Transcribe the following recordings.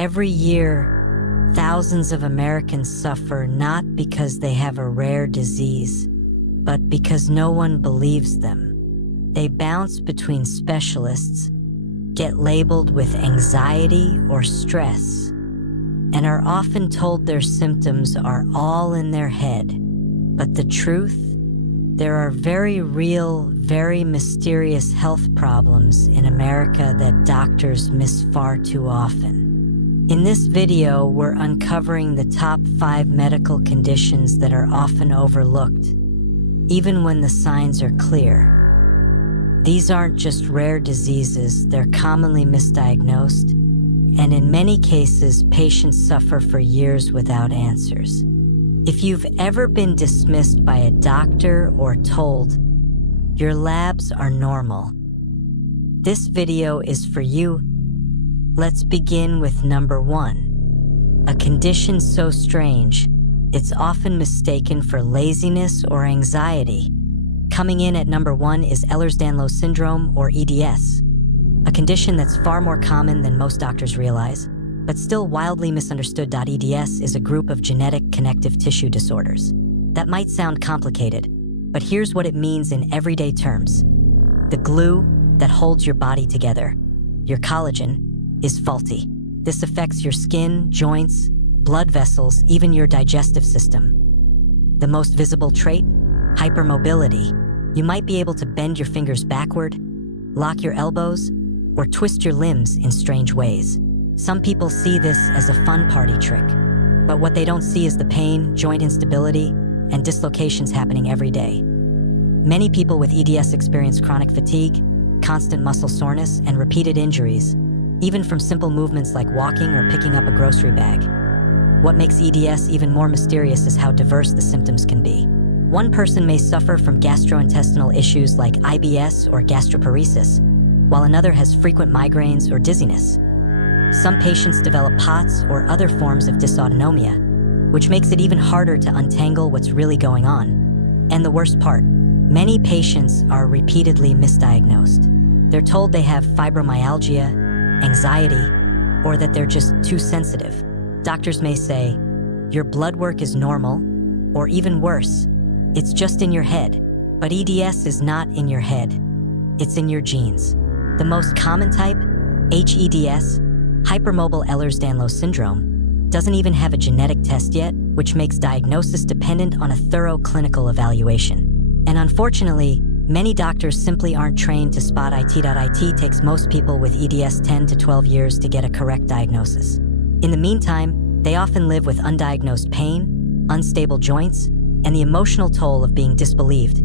Every year, thousands of Americans suffer not because they have a rare disease, but because no one believes them. They bounce between specialists, get labeled with anxiety or stress, and are often told their symptoms are all in their head. But the truth? There are very real, very mysterious health problems in America that doctors miss far too often. In this video, we're uncovering the top 5 medical conditions that are often overlooked, even when the signs are clear. These aren't just rare diseases, they're commonly misdiagnosed, and in many cases, patients suffer for years without answers. If you've ever been dismissed by a doctor or told, "Your labs are normal," this video is for you. Let's begin with number 1. A condition so strange, it's often mistaken for laziness or anxiety. Coming in at number 1 is Ehlers-Danlos Syndrome, or EDS, a condition that's far more common than most doctors realize, but still wildly misunderstood. EDS is a group of genetic connective tissue disorders. That might sound complicated, but here's what it means in everyday terms. The glue that holds your body together, your collagen, is faulty. This affects your skin, joints, blood vessels, even your digestive system. The most visible trait? Hypermobility. You might be able to bend your fingers backward, lock your elbows, or twist your limbs in strange ways. Some people see this as a fun party trick, but what they don't see is the pain, joint instability, and dislocations happening every day. Many people with EDS experience chronic fatigue, constant muscle soreness, and repeated injuries, even from simple movements like walking or picking up a grocery bag. What makes EDS even more mysterious is how diverse the symptoms can be. One person may suffer from gastrointestinal issues like IBS or gastroparesis, while another has frequent migraines or dizziness. Some patients develop POTS or other forms of dysautonomia, which makes it even harder to untangle what's really going on. And the worst part, many patients are repeatedly misdiagnosed. They're told they have fibromyalgia, anxiety, or that they're just too sensitive. Doctors may say, "Your blood work is normal," or even worse, "It's just in your head." But EDS is not in your head. It's in your genes. The most common type, HEDS, hypermobile Ehlers-Danlos Syndrome, doesn't even have a genetic test yet, which makes diagnosis dependent on a thorough clinical evaluation. And unfortunately, many doctors simply aren't trained to spot it. It takes most people with EDS 10 to 12 years to get a correct diagnosis. In the meantime, they often live with undiagnosed pain, unstable joints, and the emotional toll of being disbelieved.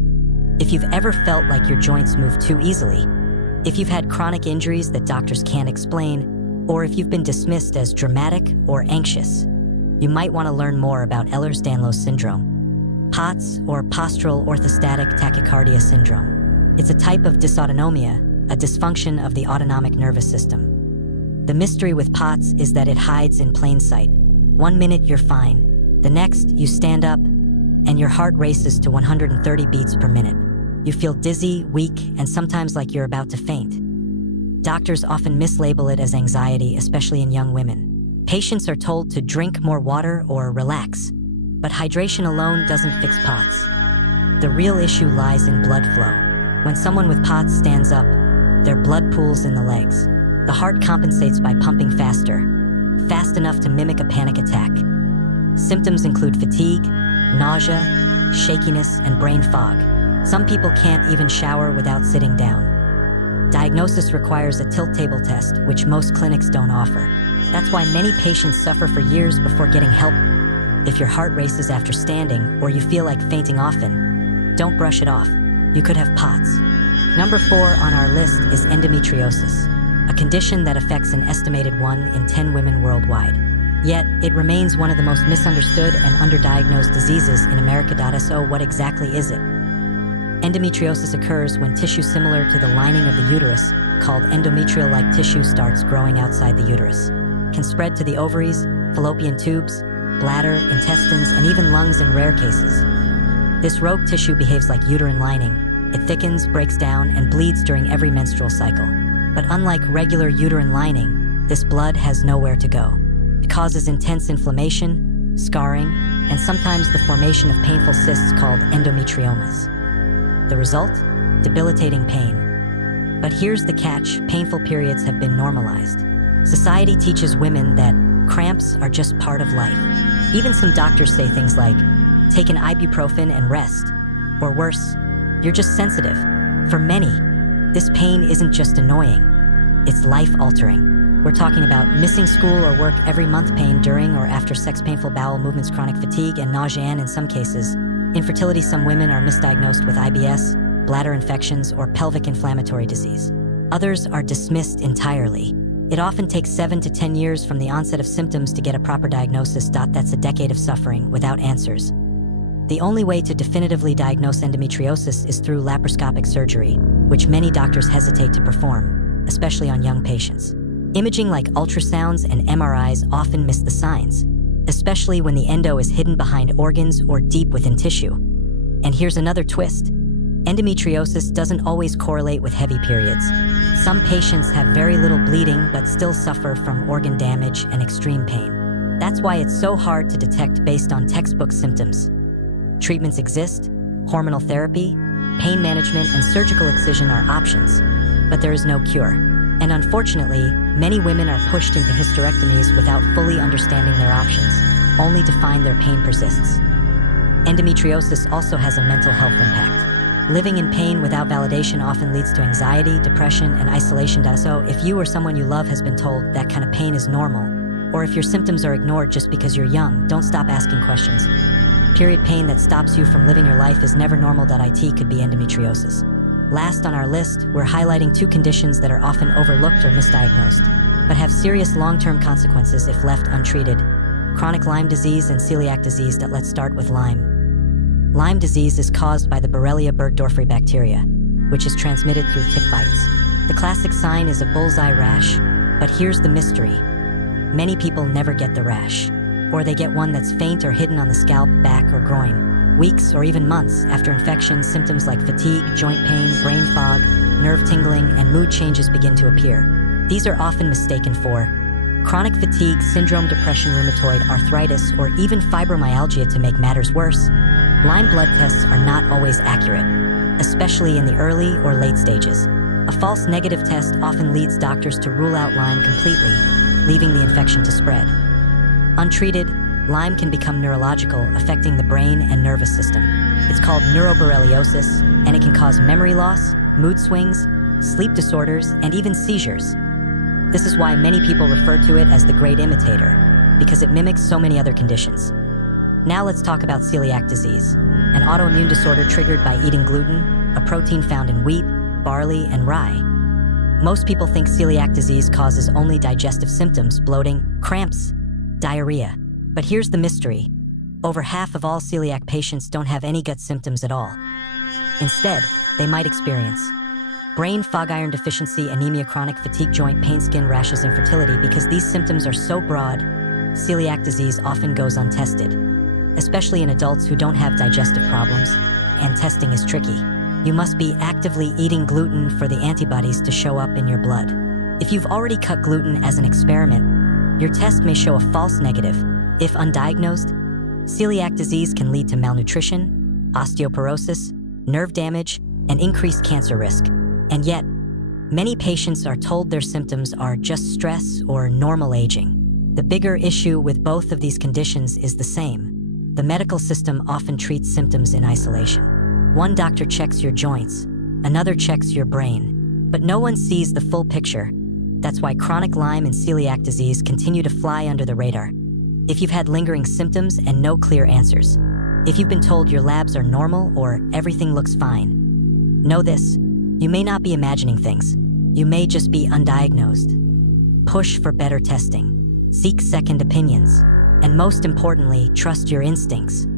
If you've ever felt like your joints move too easily, if you've had chronic injuries that doctors can't explain, or if you've been dismissed as dramatic or anxious, you might want to learn more about Ehlers-Danlos Syndrome. POTS, or Postural Orthostatic Tachycardia Syndrome. It's a type of dysautonomia, a dysfunction of the autonomic nervous system. The mystery with POTS is that it hides in plain sight. One minute you're fine, the next you stand up, and your heart races to 130 beats per minute. You feel dizzy, weak, and sometimes like you're about to faint. Doctors often mislabel it as anxiety, especially in young women. Patients are told to drink more water or relax, but hydration alone doesn't fix POTS. The real issue lies in blood flow. When someone with POTS stands up, their blood pools in the legs. The heart compensates by pumping faster, fast enough to mimic a panic attack. Symptoms include fatigue, nausea, shakiness, and brain fog. Some people can't even shower without sitting down. Diagnosis requires a tilt table test, which most clinics don't offer. That's why many patients suffer for years before getting help. If your heart races after standing, or you feel like fainting often, don't brush it off. You could have POTS. Number 4 on our list is endometriosis, a condition that affects an estimated 1 in 10 women worldwide. Yet, it remains one of the most misunderstood and underdiagnosed diseases in America. So what exactly is it? Endometriosis occurs when tissue similar to the lining of the uterus, called endometrial-like tissue, starts growing outside the uterus. It can spread to the ovaries, fallopian tubes, bladder, intestines, and even lungs in rare cases. This rogue tissue behaves like uterine lining. It thickens, breaks down, and bleeds during every menstrual cycle. But unlike regular uterine lining, this blood has nowhere to go. causes intense inflammation, scarring, and sometimes the formation of painful cysts called endometriomas. The result? Debilitating pain. But here's the catch: painful periods have been normalized. Society teaches women that cramps are just part of life. Even some doctors say things like, take an ibuprofen and rest. Or worse, you're just sensitive. For many, this pain isn't just annoying, it's life-altering. We're talking about missing school or work every month, pain during or after sex, painful bowel movements, chronic fatigue, and nausea, and in some cases, infertility. Some women are misdiagnosed with IBS, bladder infections, or pelvic inflammatory disease. Others are dismissed entirely. It often takes 7 to 10 years from the onset of symptoms to get a proper diagnosis. That's a decade of suffering without answers. The only way to definitively diagnose endometriosis is through laparoscopic surgery, which many doctors hesitate to perform, especially on young patients. Imaging like ultrasounds and MRIs often miss the signs, especially when the endo is hidden behind organs or deep within tissue. And here's another twist: endometriosis doesn't always correlate with heavy periods. Some patients have very little bleeding but still suffer from organ damage and extreme pain. That's why it's so hard to detect based on textbook symptoms. Treatments exist: hormonal therapy, pain management, and surgical excision are options, but there is no cure. And unfortunately, many women are pushed into hysterectomies without fully understanding their options, only to find their pain persists. Endometriosis also has a mental health impact. Living in pain without validation often leads to anxiety, depression, and isolation. So if you or someone you love has been told that kind of pain is normal, or if your symptoms are ignored just because you're young, don't stop asking questions. Period pain that stops you from living your life is never normal. It could be endometriosis. Last on our list, we're highlighting 2 conditions that are often overlooked or misdiagnosed, but have serious long-term consequences if left untreated: chronic Lyme disease and celiac disease. Let's start with Lyme. Lyme disease is caused by the Borrelia burgdorferi bacteria, which is transmitted through tick bites. The classic sign is a bullseye rash, but here's the mystery: many people never get the rash, or they get one that's faint or hidden on the scalp, back, or groin. Weeks or even months after infection, symptoms like fatigue, joint pain, brain fog, nerve tingling, and mood changes begin to appear. These are often mistaken for chronic fatigue syndrome, depression, rheumatoid arthritis, or even fibromyalgia. To make matters worse, Lyme blood tests are not always accurate, especially in the early or late stages. A false negative test often leads doctors to rule out Lyme completely, leaving the infection to spread. Untreated, Lyme can become neurological, affecting the brain and nervous system. It's called neuroborreliosis, and it can cause memory loss, mood swings, sleep disorders, and even seizures. This is why many people refer to it as the great imitator, because it mimics so many other conditions. Now let's talk about celiac disease, an autoimmune disorder triggered by eating gluten, a protein found in wheat, barley, and rye. Most people think celiac disease causes only digestive symptoms: bloating, cramps, diarrhea. But here's the mystery: over half of all celiac patients don't have any gut symptoms at all. Instead, they might experience brain fog, iron deficiency, anemia, chronic fatigue, joint pain, skin rashes, infertility. Because these symptoms are so broad, celiac disease often goes untested, especially in adults who don't have digestive problems, and testing is tricky. You must be actively eating gluten for the antibodies to show up in your blood. If you've already cut gluten as an experiment, your test may show a false negative. If undiagnosed, celiac disease can lead to malnutrition, osteoporosis, nerve damage, and increased cancer risk. And yet, many patients are told their symptoms are just stress or normal aging. The bigger issue with both of these conditions is the same: the medical system often treats symptoms in isolation. One doctor checks your joints, another checks your brain, but no one sees the full picture. That's why chronic Lyme and celiac disease continue to fly under the radar. If you've had lingering symptoms and no clear answers, if you've been told your labs are normal or everything looks fine, know this: you may not be imagining things. You may just be undiagnosed. Push for better testing, seek second opinions, and most importantly, trust your instincts.